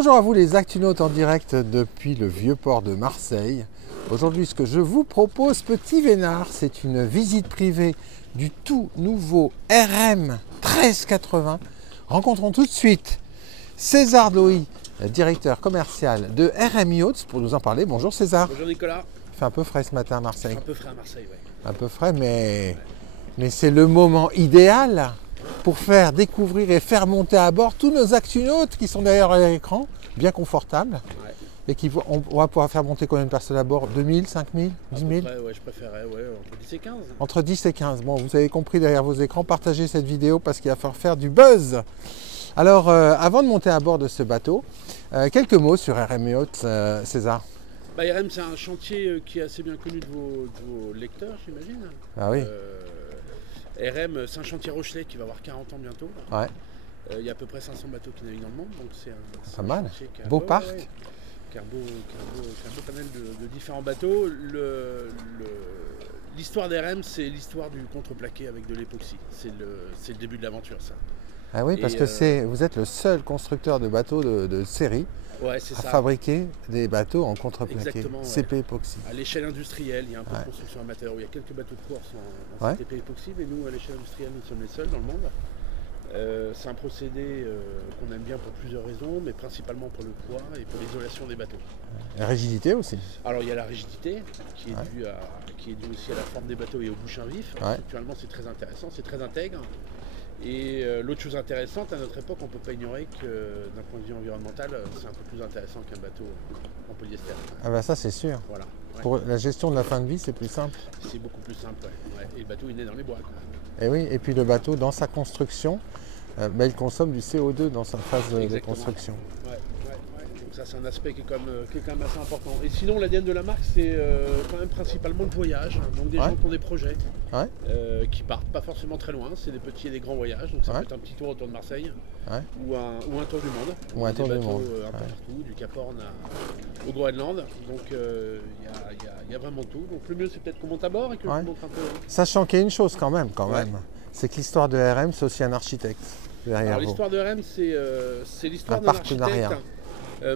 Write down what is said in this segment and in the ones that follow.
Bonjour à vous les Actunautes en direct depuis le vieux port de Marseille. Aujourd'hui, ce que je vous propose, Petit Vénard, c'est une visite privée du tout nouveau RM 1380. Rencontrons tout de suite César Loï, directeur commercial de RM Yachts, pour nous en parler. Bonjour César. Bonjour Nicolas. Il fait un peu frais ce matin à Marseille. Un peu frais à Marseille, oui. Un peu frais, mais c'est le moment idéal pour faire découvrir et faire monter à bord tous nos Actunautes qui sont derrière l'écran, bien confortables. Ouais. Et on va pouvoir faire monter combien de personnes à bord? 2000, 5000, 10 000? Ouais, je préférais entre 10 et 15. Entre 10 et 15. Bon, vous avez compris derrière vos écrans, partagez cette vidéo parce qu'il va falloir faire du buzz. Alors, avant de monter à bord de ce bateau, quelques mots sur RM Yachts, César. RM, c'est un chantier qui est assez bien connu de vos lecteurs, j'imagine. Ah oui. RM, c'est un chantier Rochelet qui va avoir 40 ans bientôt. Ouais. Il y a à peu près 500 bateaux qui naviguent dans le monde, donc c'est pas mal. Chantier qui a, beau parc. Qui a un beau panel de différents bateaux. L'histoire d'RM, c'est l'histoire du contreplaqué avec de l'époxy. C'est le début de l'aventure, ça. Ah oui, parce que vous êtes le seul constructeur de bateaux de série à fabriquer des bateaux en contreplaqué, CP époxy. À l'échelle industrielle, il y a un peu de construction amateur, où il y a quelques bateaux de course en CP époxy, mais nous, à l'échelle industrielle, nous sommes les seuls dans le monde. C'est un procédé qu'on aime bien pour plusieurs raisons, mais principalement pour le poids et pour l'isolation des bateaux. La rigidité aussi. Alors il y a la rigidité qui est due aussi à la forme des bateaux et au bouchin vif. Structurellement, c'est très intéressant, c'est très intègre. Et l'autre chose intéressante, à notre époque, on ne peut pas ignorer que d'un point de vue environnemental, c'est un peu plus intéressant qu'un bateau en polyester. Ah bah ça c'est sûr. Voilà. Pour la gestion de la fin de vie, c'est plus simple. C'est beaucoup plus simple, Et le bateau, il est dans les bois. Et oui, et puis le bateau, dans sa construction, il consomme du CO2 dans sa phase de construction. Donc ça, c'est un aspect qui est quand même assez important. Et sinon, l'ADN de la marque, c'est quand même principalement le voyage. Donc des gens qui ont des projets, qui partent pas forcément très loin. C'est des petits et des grands voyages. Donc ça peut être un petit tour autour de Marseille, ou un tour du monde. Ou un tour du monde. Un peu partout, du Cap Horn au Groenland. Donc il y a vraiment tout. Donc le mieux, c'est peut-être qu'on monte à bord et que je vous montre un peu. Sachant qu'il y a une chose quand même, c'est que l'histoire de RM, c'est aussi un architecte. Alors l'histoire de RM, c'est l'histoire d'un architecte.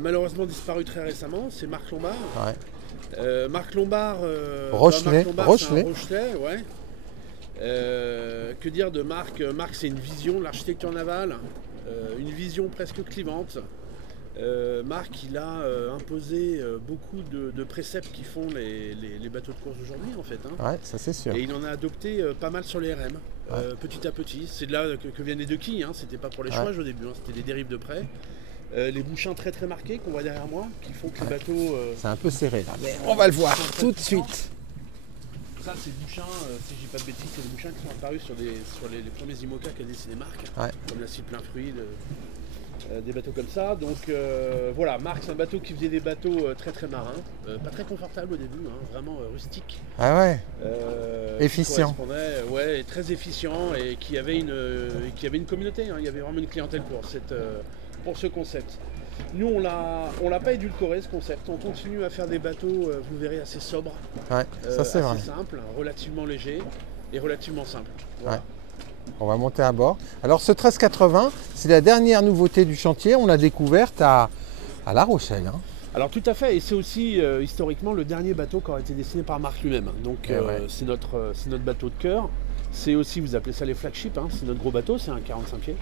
Malheureusement disparu très récemment, c'est Marc Lombard. Marc Lombard, Rochelet. Que dire de Marc? Marc, c'est une vision de l'architecture navale, une vision presque clivante. Marc, il a imposé beaucoup de préceptes qui font les bateaux de course aujourd'hui, en fait. Ça c'est sûr. Et il en a adopté pas mal sur les RM, petit à petit. C'est de là que viennent les deux quilles, c'était pas pour les chouages au début, c'était des dérives de près. Les bouchins très très marqués qu'on voit derrière moi, qui font que les bateaux... C'est un peu serré là, mais on va le voir tout de suite. Ça, c'est des bouchins, si je dis pas de bêtises, c'est des bouchins qui sont apparus sur les premiers IMOCA qu'a dessiné Marc, comme la cible plein fruit, des bateaux comme ça. Donc voilà, Marc, c'est un bateau qui faisait des bateaux très très marins, pas très confortables au début, vraiment rustiques. Efficient. Et très efficient, et qui avait une communauté, il y avait vraiment une clientèle pour ce concept. Nous, on l'a pas édulcoré, ce concept. On continue à faire des bateaux, vous verrez, assez sobres, ça c'est vrai. assez simples, relativement légers et relativement simples. Voilà. On va monter à bord. Alors ce 1380, c'est la dernière nouveauté du chantier. On l'a découverte à La Rochelle. Alors tout à fait, et c'est aussi historiquement le dernier bateau qui a été dessiné par Marc lui-même. Donc c'est notre bateau de cœur. C'est aussi, vous appelez ça les flagships, c'est notre gros bateau, c'est un 45 pieds.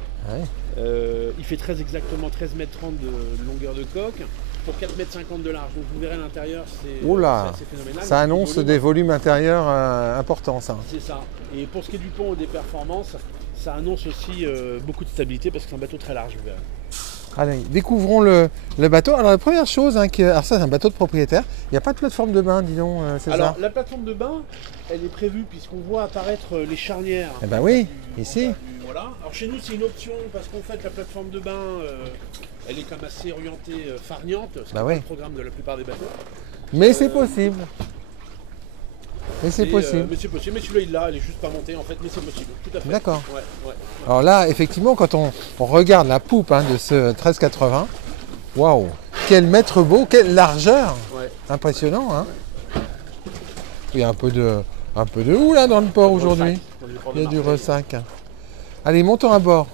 Il fait exactement 13,30 m de longueur de coque pour 4,50 m de large. Donc vous verrez à l'intérieur, c'est assez phénoménal. Ça annonce des volumes intérieurs importants, ça. C'est ça. Et pour ce qui est du pont et des performances, ça annonce aussi beaucoup de stabilité parce que c'est un bateau très large, vous verrez. Allez, découvrons le bateau. Alors la première chose, alors ça c'est un bateau de propriétaire, il n'y a pas de plateforme de bain, dis donc César. Alors la plateforme de bain, elle est prévue puisqu'on voit apparaître les charnières. Eh ben oui, ici. Voilà. Alors chez nous c'est une option parce qu'en fait la plateforme de bain, elle est quand même assez orientée farniente, c'est pas le programme de la plupart des bateaux. Mais c'est possible. Mais c'est possible. Mais celui-là il l'a, elle est juste pas montée en fait, mais c'est possible, tout à fait. D'accord. Alors là, effectivement, quand on regarde la poupe de ce 1380, waouh, quel mètre beau, quelle largeur, impressionnant. Il y a un peu de houle là dans le port aujourd'hui. Il y a du ressac. Allez, montons à bord.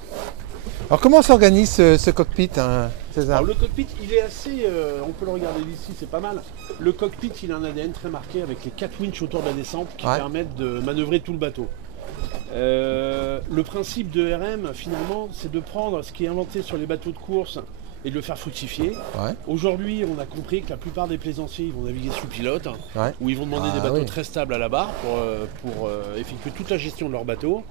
Alors comment s'organise ce cockpit, artisanal. Alors, le cockpit, il est assez... on peut le regarder d'ici, c'est pas mal. Le cockpit, il a un ADN très marqué avec les 4 winches autour de la descente qui permettent de manœuvrer tout le bateau. Le principe de RM, finalement, c'est de prendre ce qui est inventé sur les bateaux de course et de le faire fructifier. Aujourd'hui, on a compris que la plupart des plaisanciers ils vont naviguer sous pilote, où ils vont demander des bateaux très stables à la barre pour effectuer toute la gestion de leur bateau.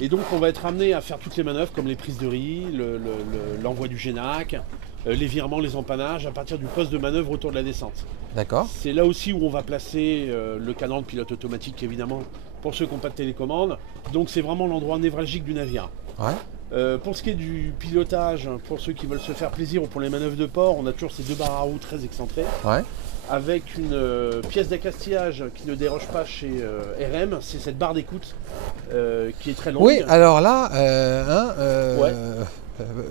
Et donc on va être amené à faire toutes les manœuvres comme les prises de riz, l'envoi du génac, les virements, les empannages à partir du poste de manœuvre autour de la descente. D'accord. C'est là aussi où on va placer le cadran de pilote automatique évidemment pour ceux qui n'ont pas de télécommande. Donc c'est vraiment l'endroit névralgique du navire. Pour ce qui est du pilotage, pour ceux qui veulent se faire plaisir ou pour les manœuvres de port, on a toujours ces deux barres à roues très excentrées. Avec une pièce d'accastillage qui ne déroge pas chez RM, c'est cette barre d'écoute qui est très longue. Oui, alors là,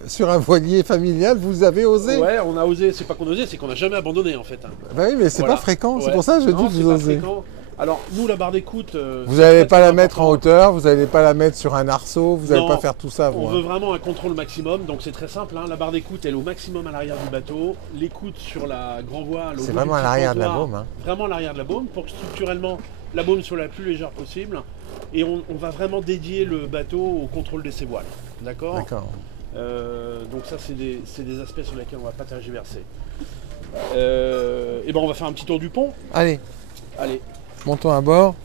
sur un voilier familial, vous avez osé. Ouais, on a osé, c'est pas qu'on a osé, c'est qu'on n'a jamais abandonné en fait. Bah oui, mais c'est pas fréquent, c'est pour ça que je dis que vous osez. Alors, nous, la barre d'écoute... vous n'allez pas la mettre en hauteur, vous n'allez pas la mettre sur un arceau, vous n'allez pas faire tout ça. On veut vraiment un contrôle maximum, donc c'est très simple. La barre d'écoute, elle est au maximum à l'arrière du bateau. L'écoute sur la grand voile... C'est vraiment à l'arrière de la baume. Vraiment à l'arrière de la baume, pour que structurellement, la baume soit la plus légère possible. Et on va vraiment dédier le bateau au contrôle de ses voiles. D'accord. Donc ça, c'est des aspects sur lesquels on ne va pas tergiverser. Et ben on va faire un petit tour du pont. Allez. Montons à bord.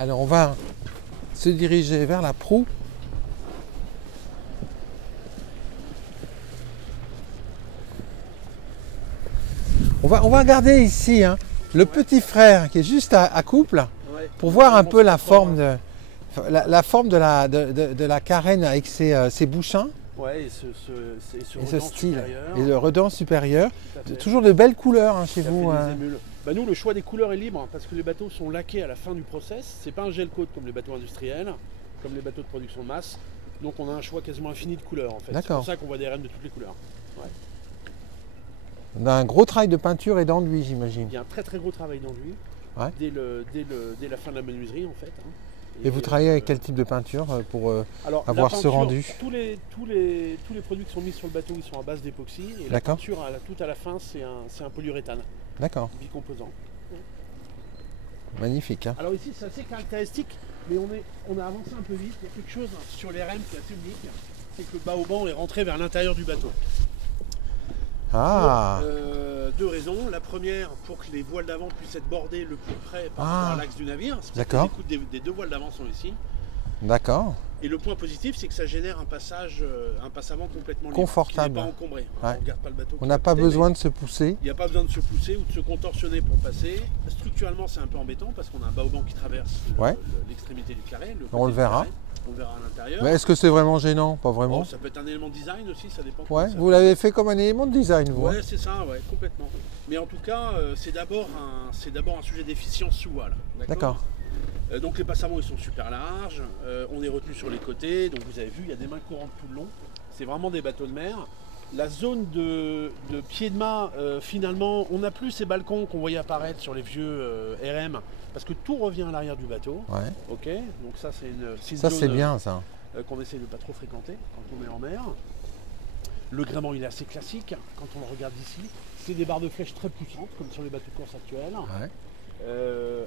Alors on va se diriger vers la proue. On va regarder ici le petit frère qui est juste à couple pour voir un peu la forme de la carène avec ses bouchins. Et ce style, et le redent supérieur. Toujours de belles couleurs chez vous. Nous, le choix des couleurs est libre parce que les bateaux sont laqués à la fin du process. C'est pas un gel coat comme les bateaux industriels, comme les bateaux de production de masse. Donc on a un choix quasiment infini de couleurs en fait. C'est pour ça qu'on voit des RM de toutes les couleurs. On a un gros travail de peinture et d'enduit, j'imagine. Il y a un très très gros travail d'enduit dès la fin de la menuiserie en fait. Et vous travaillez avec quel type de peinture pour avoir ce rendu? Tous les produits qui sont mis sur le bateau, ils sont à base d'époxy. Et la peinture, tout à la fin, c'est un polyuréthane. D'accord. Bicomposant. Magnifique. Alors ici, c'est assez caractéristique, mais on a avancé un peu vite. Il y a quelque chose sur les RM qui est assez unique. C'est que le baoban est rentré vers l'intérieur du bateau. Pour 2 raisons. La première, pour que les voiles d'avant puissent être bordées le plus près par rapport à l'axe du navire. Les écoutes des 2 voiles d'avant sont ici. D'accord. Et le point positif, c'est que ça génère un passe avant complètement libre, confortable, qui n'est pas encombré. On ne regarde pas le bateau. On n'a pas besoin de se pousser. Il n'y a pas besoin de se pousser ou de se contorsionner pour passer. Structurellement, c'est un peu embêtant parce qu'on a un baoban qui traverse l'extrémité du carré. On le verra. On verra à l'intérieur. Mais est-ce que c'est vraiment gênant? Pas vraiment. Ça peut être un élément de design aussi, ça dépend. Vous l'avez fait comme un élément de design, vous? Ouais, c'est ça, complètement. Mais en tout cas, c'est d'abord un sujet d'efficience sous voile. D'accord. Donc les passes avant ils sont super larges, on est retenu sur les côtés, donc vous avez vu il y a des mains courantes tout le long, c'est vraiment des bateaux de mer. La zone de pied de mât, finalement, on n'a plus ces balcons qu'on voyait apparaître sur les vieux RM, parce que tout revient à l'arrière du bateau. Ok, donc ça c'est une ça zone c'est bien ça. Qu'on essaie de ne pas trop fréquenter quand on est en mer. Le gréement il est assez classique quand on le regarde d'ici. C'est des barres de flèche très puissantes comme sur les bateaux de course actuels.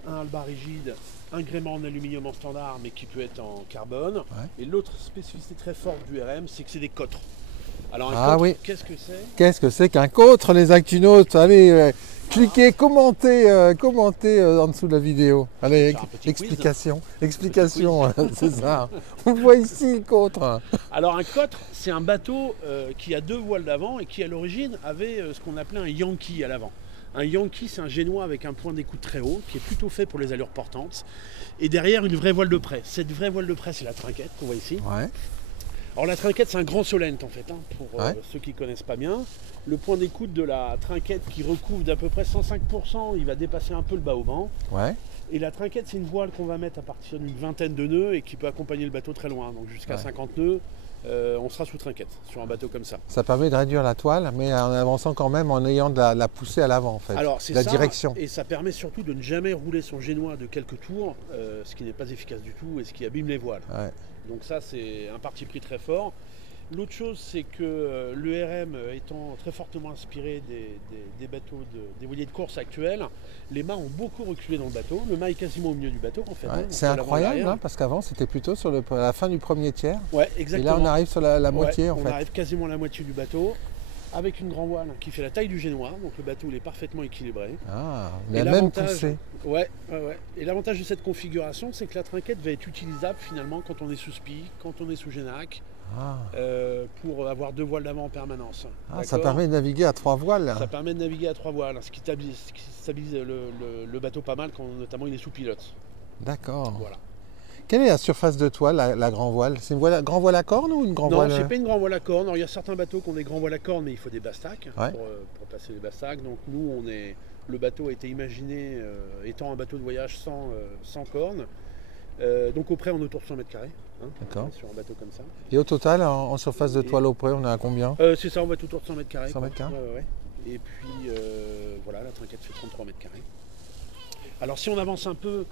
Un halbar rigide, un gréement en aluminium en standard mais qui peut être en carbone. Et l'autre spécificité très forte du RM, c'est que c'est des cotres. Alors un cotre, qu'est-ce que c'est? Qu'est-ce que c'est qu'un cotre, les actunautes? Allez, cliquez, commentez en dessous de la vidéo. Allez, explication, c'est ça. On voit ici le cotre. Alors un cotre, c'est un bateau qui a 2 voiles d'avant et qui à l'origine avait ce qu'on appelait un Yankee à l'avant. Un Yankee, c'est un génois avec un point d'écoute très haut, qui est plutôt fait pour les allures portantes. Et derrière, une vraie voile de près. Cette vraie voile de près, c'est la trinquette qu'on voit ici. Alors la trinquette, c'est un grand solent en fait, pour ceux qui ne connaissent pas bien. Le point d'écoute de la trinquette qui recouvre d'à peu près 105%, il va dépasser un peu le baoban. Et la trinquette, c'est une voile qu'on va mettre à partir d'une vingtaine de nœuds et qui peut accompagner le bateau très loin. Donc jusqu'à 50 nœuds, on sera sous trinquette sur un bateau comme ça. Ça permet de réduire la toile, mais en avançant quand même en ayant de la poussée à l'avant en fait. Alors c'est la direction. Et ça permet surtout de ne jamais rouler son génois de quelques tours, ce qui n'est pas efficace du tout et ce qui abîme les voiles. Donc ça c'est un parti pris très fort. L'autre chose, c'est que le RM étant très fortement inspiré des bateaux, des voiliers de course actuels, les mâts ont beaucoup reculé dans le bateau. Le mât est quasiment au milieu du bateau, en fait. Ouais, c'est incroyable, parce qu'avant, c'était plutôt sur la fin du premier tiers. Ouais, exactement. Et là, on arrive sur la moitié, en fait. On arrive quasiment à la moitié du bateau, avec une grande voile qui fait la taille du génois. Donc le bateau, il est parfaitement équilibré. Ah, il a même poussé. Ouais. Et l'avantage de cette configuration, c'est que la trinquette va être utilisable, finalement, quand on est sous spi, quand on est sous génac. Pour avoir 2 voiles d'avant en permanence. Ça permet de naviguer à 3 voiles. Là. Ça permet de naviguer à 3 voiles, ce qui stabilise le bateau pas mal quand notamment il est sous pilote. D'accord. Voilà. Quelle est la surface de toile, la grand voile? C'est une grand voile à corne ou une grand voile? Non, c'est pas une grand voile à corne. Alors, il y a certains bateaux qui ont des grands voiles à corne, mais il faut des bastacs pour passer les bastacs. Donc nous, le bateau a été imaginé étant un bateau de voyage sans corne. Donc au près, on est autour de 100 mètres carrés. D'accord. Sur un bateau comme ça. Et au total, en surface de toile au près, on est à combien? C'est ça, on va être autour de 100 mètres carrés. 100 mètres carrés. Ouais. Et puis voilà, la trinquette fait 33 mètres carrés. Alors si on avance un peu,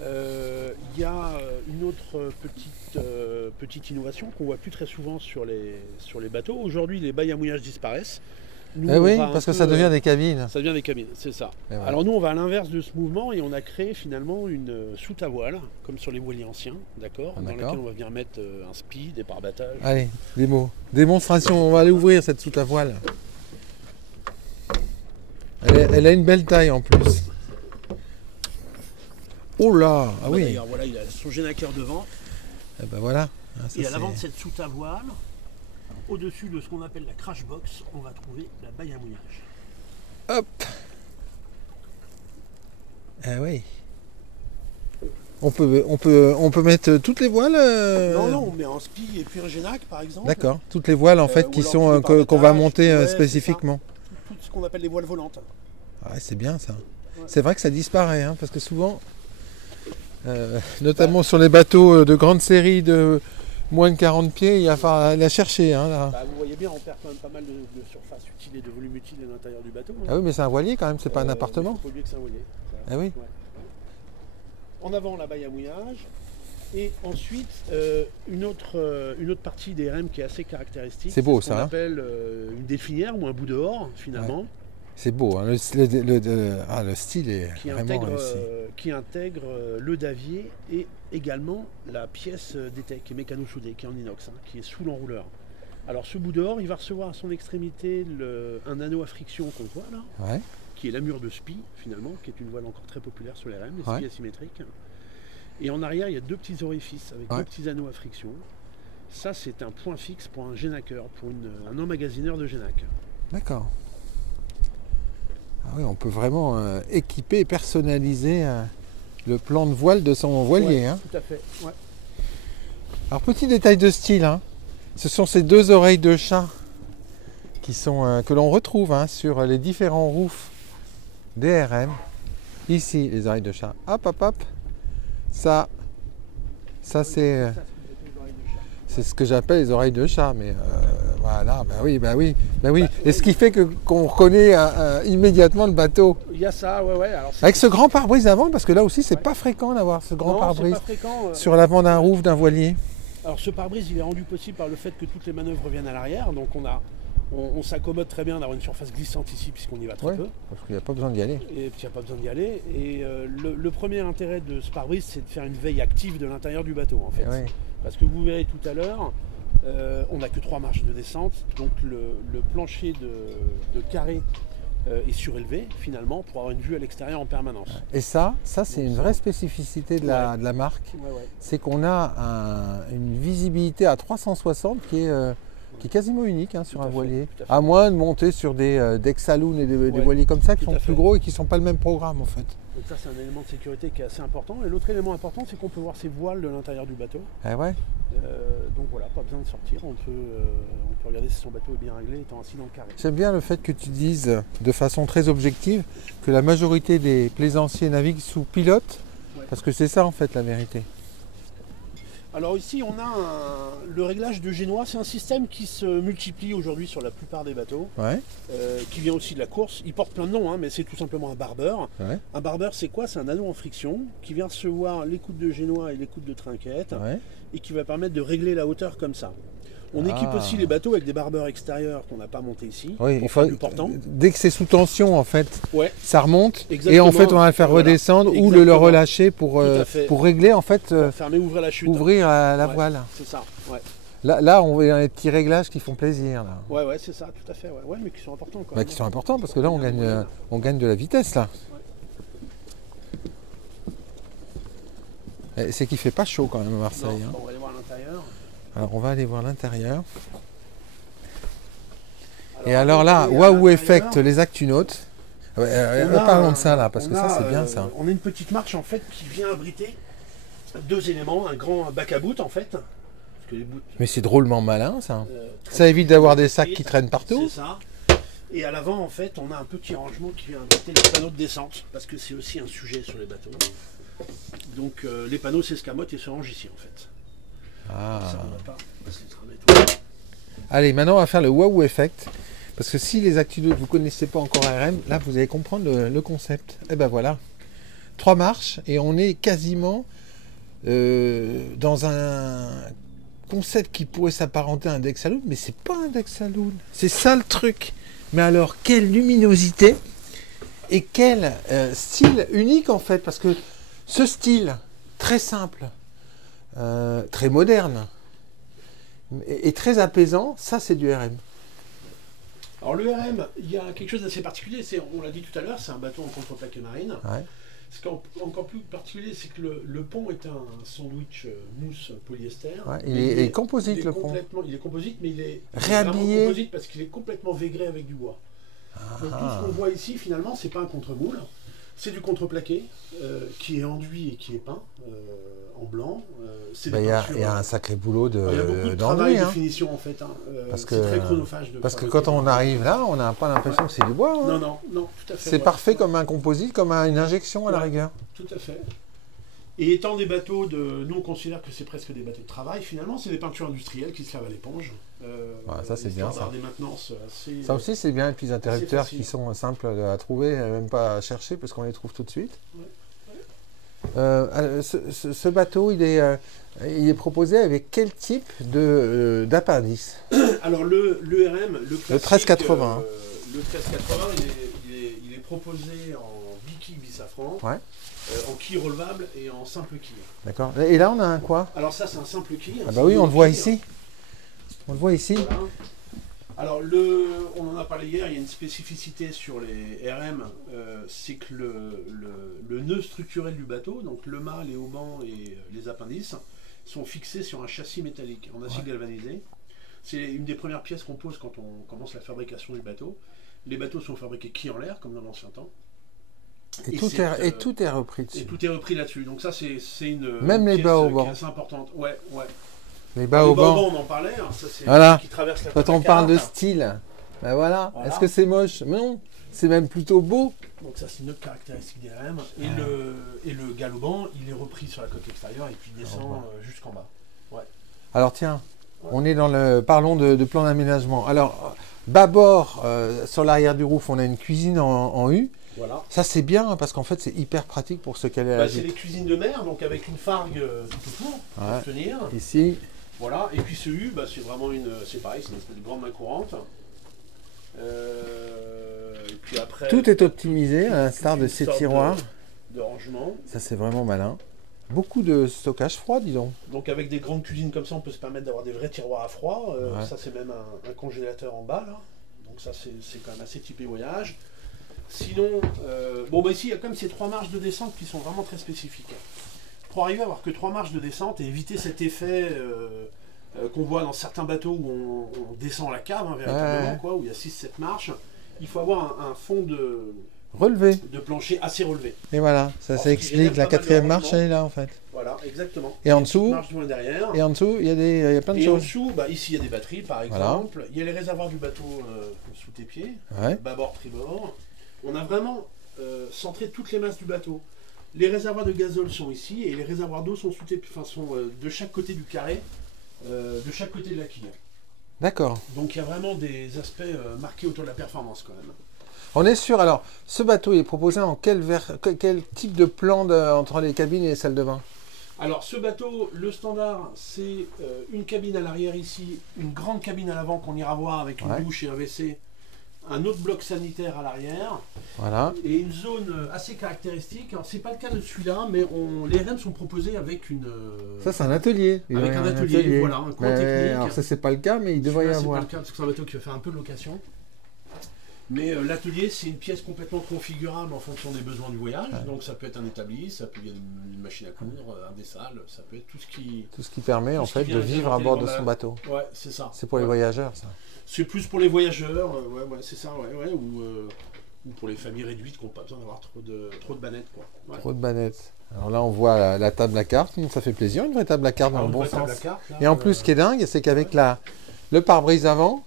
il y a une autre petite innovation qu'on voit plus très souvent sur les bateaux. Aujourd'hui, les bails à mouillage disparaissent. Nous, oui, parce que ça devient des cabines. Ça devient des cabines, c'est ça. Alors nous, on va à l'inverse de ce mouvement et on a créé finalement une soute à voile, comme sur les voiliers anciens, d'accord, dans laquelle on va venir mettre un spi, des pare-battages. Allez, des mots. Démonstration, on va aller ouvrir cette soute à voile. Elle a une belle taille en plus. Oh là, oui. D'ailleurs, voilà, il a son génaqueur devant. Et ben voilà. Et à l'avant de cette soute à voile, au-dessus de ce qu'on appelle la crash box, on va trouver la baille à mouillage. Hop. Ah oui. On peut mettre toutes les voiles Non, on met un spi et puis un génac par exemple. D'accord. Toutes les voiles en fait qui sont qu'on va monter spécifiquement. Tout ce qu'on appelle les voiles volantes. Ah, c'est bien ça. Ouais. C'est vrai que ça disparaît, parce que souvent, notamment sur les bateaux de grande série de moins de 40 pieds, il y a à la chercher. Là. Vous voyez bien, on perd quand même pas mal de surface utile et de volume utile à l'intérieur du bateau. Ah oui, mais c'est un voilier quand même, c'est pas un appartement. Il faut oublier que c'est un voilier. Ah oui. Ouais. En avant, la baille à mouillage. Et ensuite, une autre partie des REM qui est assez caractéristique. C'est beau ça. On appelle une définière ou un bout dehors, finalement. Ouais. C'est beau, le style est vraiment réussi. Qui intègre le davier et également la pièce d'étai qui est mécano-soudée, qui est en inox, qui est sous l'enrouleur. Alors ce bout dehors, il va recevoir à son extrémité un anneau à friction qu'on voit là, qui est la mure de spi finalement, qui est une voile encore très populaire sur les REM, les spi asymétriques. Et en arrière, il y a 2 petits orifices avec 2 petits anneaux à friction. Ça, c'est un point fixe pour un génaqueur, pour un emmagasineur de génac. D'accord. Ah oui, on peut vraiment équiper et personnaliser le plan de voile de son voilier. Tout à fait. Ouais. Alors, petit détail de style, ce sont ces 2 oreilles de chat que l'on retrouve sur les différents roufs des RM. Ici, les oreilles de chat. Hop, hop, hop. Ça c'est ce que j'appelle les oreilles de chat, mais voilà, bah oui. Et ce qui fait qu'on reconnaît immédiatement le bateau. Il y a ça, ouais. Alors, avec ce grand pare-brise avant, parce que là aussi c'est pas fréquent d'avoir ce grand pare-brise sur l'avant d'un rouf d'un voilier. Alors ce pare-brise il est rendu possible par le fait que toutes les manœuvres reviennent à l'arrière, donc on s'accommode très bien d'avoir une surface glissante ici puisqu'on y va très peu. Parce qu'il n'y a pas besoin d'y aller. Et le premier intérêt de ce pare-brise, c'est de faire une veille active de l'intérieur du bateau en fait. Parce que vous verrez tout à l'heure, on n'a que 3 marches de descente, donc le plancher de carré est surélevé finalement pour avoir une vue à l'extérieur en permanence. Et ça c'est une vraie spécificité de la marque, c'est qu'on a une visibilité à 360 qui est quasiment unique sur un voilier, à moins de monter sur des deck saloon et des voiliers comme ça qui sont plus gros et qui ne sont pas le même programme en fait. Donc ça c'est un élément de sécurité qui est assez important. Et l'autre élément important c'est qu'on peut voir ces voiles de l'intérieur du bateau. Donc voilà, pas besoin de sortir, on peut regarder si son bateau est bien réglé étant assis dans le carré. J'aime bien le fait que tu dises de façon très objective que la majorité des plaisanciers naviguent sous pilote, parce que c'est ça en fait la vérité. Alors ici on a le réglage de génois, c'est un système qui se multiplie aujourd'hui sur la plupart des bateaux, qui vient aussi de la course. Il porte plein de noms, mais c'est tout simplement un barbeur. Un barbeur c'est quoi? C'est un anneau en friction qui vient recevoir l'écoute de génois et l'écoute de trinquette et qui va permettre de régler la hauteur comme ça. On équipe aussi les bateaux avec des barbeurs extérieurs qu'on n'a pas montés ici. Oui, il faut, plus portant. Dès que c'est sous tension, en fait, ça remonte. Exactement. Et en fait, on va le faire redescendre ou le relâcher pour régler, en fait, fermer, ouvrir la chute. Ouvrir la voile. C'est ça, ouais. Là, on voit les petits réglages qui font plaisir. Là. Ouais, c'est ça, tout à fait. Ouais, mais qui sont importants. Quand même. Qui sont importants parce que là, on gagne de la vitesse, là. Ouais. C'est qu'il fait pas chaud quand même à Marseille. Non, on va aller voir l'intérieur. Alors, on va aller voir l'intérieur. Et alors là, Waouh Effect, les Actunautes. Parlons de ça là, parce que ça c'est bien ça. On a une petite marche en fait qui vient abriter deux éléments, un grand bac à bout en fait. Parce que les mais c'est drôlement malin ça. Ça évite d'avoir des sacs qui traînent partout. C'est ça. Et à l'avant en fait, on a un petit rangement qui vient abriter les panneaux de descente, parce que c'est aussi un sujet sur les bateaux. Donc les panneaux s'escamotent et se rangent ici en fait. Ah. Ça, on va pas se les remettre. Allez, maintenant on va faire le Waouh Effect. Parce que si les Actunautes, vous ne connaissez pas encore RM, là vous allez comprendre le concept. Et ben voilà, 3 marches et on est quasiment dans un concept qui pourrait s'apparenter à un deck saloon, mais c'est pas un deck saloon. C'est ça le truc. Mais alors, quelle luminosité et quel style unique en fait, parce que ce style très simple, très moderne et très apaisant, ça c'est du RM. Alors le RM, il y a quelque chose d'assez particulier, on l'a dit tout à l'heure, c'est un bateau en contreplaqué marine. Ouais. Ce qui est encore plus particulier, c'est que le pont est un sandwich mousse polyester. Ouais, il est composite le pont. Il est composite, mais il est réhabillé. vraiment composite parce qu'il est complètement végré avec du bois. Donc tout ce qu'on voit ici, finalement, c'est pas un contre-moule, c'est du contreplaqué qui est enduit et qui est peint en blanc. Il y a un sacré boulot de il y a beaucoup de travail de finition en fait. C'est très chronophage. Parce que quand on arrive là, on n'a pas l'impression que c'est du bois. Hein. Non, tout à fait. C'est parfait comme un composite, comme une injection à la rigueur. Tout à fait. Et étant des bateaux nous on considère que c'est presque des bateaux de travail, finalement c'est des peintures industrielles qui se lavent à l'éponge. Ça c'est bien ça. Des maintenances assez, ça aussi c'est bien, et puis les interrupteurs qui sont simples à trouver, même pas à chercher parce qu'on les trouve tout de suite. Ce bateau il est proposé avec quel type d'appendice? Alors le RM, le classique, 1380. Le 1380 il est proposé en biquille bisafran. Ouais. En quille relevable et en simple quille. D'accord. Et là, on a un quoi? Alors ça, c'est un simple quille. Ah bah oui, on le voit ici. On le voit ici. Voilà. Alors, on en a parlé hier, il y a une spécificité sur les RM, c'est que le nœud structurel du bateau, donc le mât, les haubans et les appendices, sont fixés sur un châssis métallique en acier galvanisé. C'est une des premières pièces qu'on pose quand on commence la fabrication du bateau. Les bateaux sont fabriqués quille en l'air, comme dans l'ancien temps. Et tout est repris dessus. Et tout est repris là-dessus. Donc ça, c'est une même les bas au banc. Assez importante. Ouais. Les bas au banc, on en parlait. Hein. Ça, voilà. Qui traverse la quand on parle de style, ben voilà. Est-ce que c'est moche? Non. C'est même plutôt beau. Donc ça, c'est une autre caractéristique des RM. Et le galopant, il est repris sur la coque extérieure et puis il descend jusqu'en bas. Ouais. Alors tiens, on est dans parlons de plan d'aménagement. Alors, bâbord, sur l'arrière du roof, on a une cuisine en U. Voilà. Ça c'est bien parce qu'en fait c'est hyper pratique pour se caler à la c'est les cuisines de mer, donc avec une fargue tout autour pour tenir. Ici. Voilà, et puis ce U, c'est vraiment c'est pareil, c'est une espèce de grande main courante. Et puis après, tout est optimisé à l'instar de ces tiroirs. De rangement. Ça c'est vraiment malin. Beaucoup de stockage froid, dis donc. Donc avec des grandes cuisines comme ça, on peut se permettre d'avoir des vrais tiroirs à froid. Ça c'est même un congélateur en bas là. Donc ça c'est quand même assez typé voyage. Sinon, ici il y a quand même ces 3 marches de descente qui sont vraiment très spécifiques. Pour arriver à avoir que 3 marches de descente et éviter cet effet qu'on voit dans certains bateaux où on descend la cave, véritablement, où il y a 6-7 marches, il faut avoir un fond de plancher assez relevé. Et voilà, ça explique la 4e marche, elle est là en fait. Voilà, exactement. Et en dessous, derrière. Et en dessous, il y a plein de choses. Et en dessous, ici il y a des batteries par exemple, il y a les réservoirs du bateau sous tes pieds, bâbord, tribord. On a vraiment centré toutes les masses du bateau. Les réservoirs de gazole sont ici et les réservoirs d'eau sont de chaque côté du carré, de chaque côté de la quille. D'accord. Donc il y a vraiment des aspects marqués autour de la performance quand même. On est sûr. Alors, ce bateau est proposé en quel type de plan entre les cabines et les salles de bain? Alors ce bateau, le standard, c'est une cabine à l'arrière ici, une grande cabine à l'avant qu'on ira voir avec une douche et un WC, un autre bloc sanitaire à l'arrière, et une zone assez caractéristique. Alors c'est pas le cas de celui-là, mais les RM sont proposés avec une... Ça c'est un atelier. Avec un atelier, voilà, un coin technique. Alors ça c'est pas le cas, mais il devrait y avoir. C'est pas le cas parce que c'est un bateau qui va faire un peu de location. Mais l'atelier, c'est une pièce complètement configurable en fonction des besoins du voyage. Donc ça peut être un établi, ça peut être une machine à coudre, un des salles, ça peut être tout ce qui... Tout ce qui permet en fait de vivre à bord de son bateau. Ouais, c'est ça. C'est pour les voyageurs, ça. C'est plus pour les voyageurs, c'est ça, ou pour les familles réduites qui n'ont pas besoin d'avoir trop de bannettes, quoi. Ouais. Trop de bannettes. Alors là, on voit la table à cartes, ça fait plaisir, une vraie table à cartes dans le bon sens. Et en plus, ce qui est dingue, c'est qu'avec le pare-brise avant,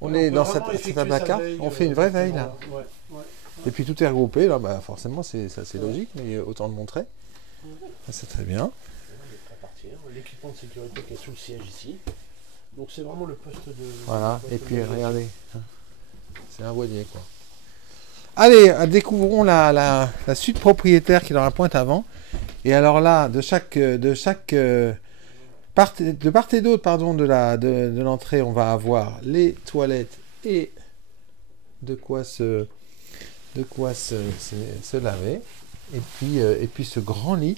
on est dans cette table à cartes, on fait une vraie veille là. Et puis tout est regroupé, là, bah, forcément c'est logique, mais autant le montrer. C'est très bien. L'équipement de sécurité qui est sous le siège ici. Donc c'est vraiment le poste de... Voilà, et puis regardez, c'est un voilier quoi. Allez, découvrons la suite propriétaire qui est dans la pointe avant. Et alors là, de part et d'autre, pardon, de l'entrée, on va avoir les toilettes et de quoi se laver. Et puis ce grand lit.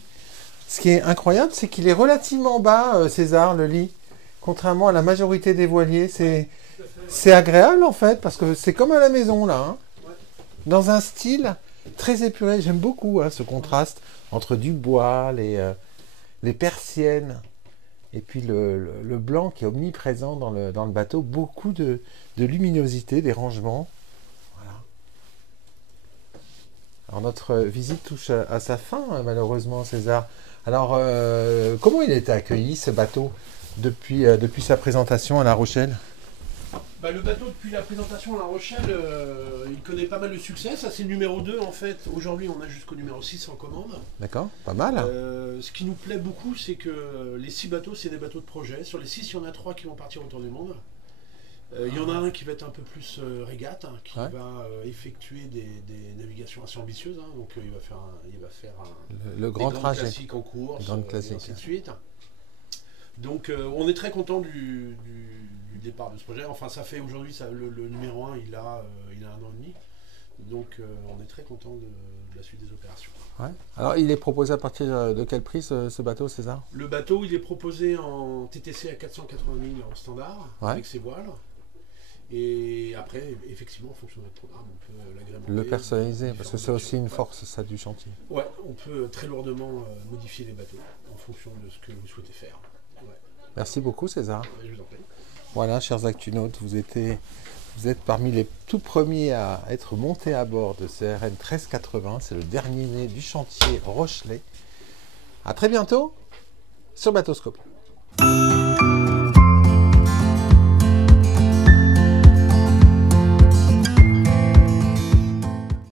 Ce qui est incroyable, c'est qu'il est relativement bas, César, le lit. Contrairement à la majorité des voiliers, c'est agréable en fait, parce que c'est comme à la maison là. Hein. Dans un style très épuré. J'aime beaucoup ce contraste entre du bois, les persiennes, et puis le blanc qui est omniprésent dans le bateau. Beaucoup de luminosité, des rangements. Voilà. Alors notre visite touche à sa fin, malheureusement, César. Alors, comment il a été accueilli, ce bateau, depuis sa présentation à La Rochelle? Le bateau, depuis la présentation à La Rochelle, il connaît pas mal de succès. Ça, c'est le numéro 2, en fait. Aujourd'hui, on a jusqu'au numéro 6 en commande. D'accord, pas mal. Ce qui nous plaît beaucoup, c'est que les 6 bateaux, c'est des bateaux de projet. Sur les 6, il y en a 3 qui vont partir autour du monde. Il y en a un qui va être un peu plus régate, qui va effectuer des navigations assez ambitieuses. Donc, il va faire le grand trajet classique en course, et ainsi de suite. Donc, on est très content du départ de ce projet. Enfin, ça fait aujourd'hui, le numéro 1, il a 1 an et demi. Donc, on est très content de la suite des opérations. Ouais. Alors, il est proposé à partir de quel prix ce bateau, César? Le bateau, il est proposé en TTC à 480 000 en standard, avec ses voiles. Et après, effectivement, en fonction de notre programme, on peut l'agrémenter. Le personnaliser, parce que c'est aussi une force, ça, du chantier. Ouais, on peut très lourdement modifier les bateaux en fonction de ce que vous souhaitez faire. Ouais. Merci beaucoup, César. Je vous en prie. Voilà, chers actunautes, vous êtes parmi les tout premiers à être montés à bord de CRN 1380. C'est le dernier né du chantier Rochelet. À très bientôt sur Bateauscope.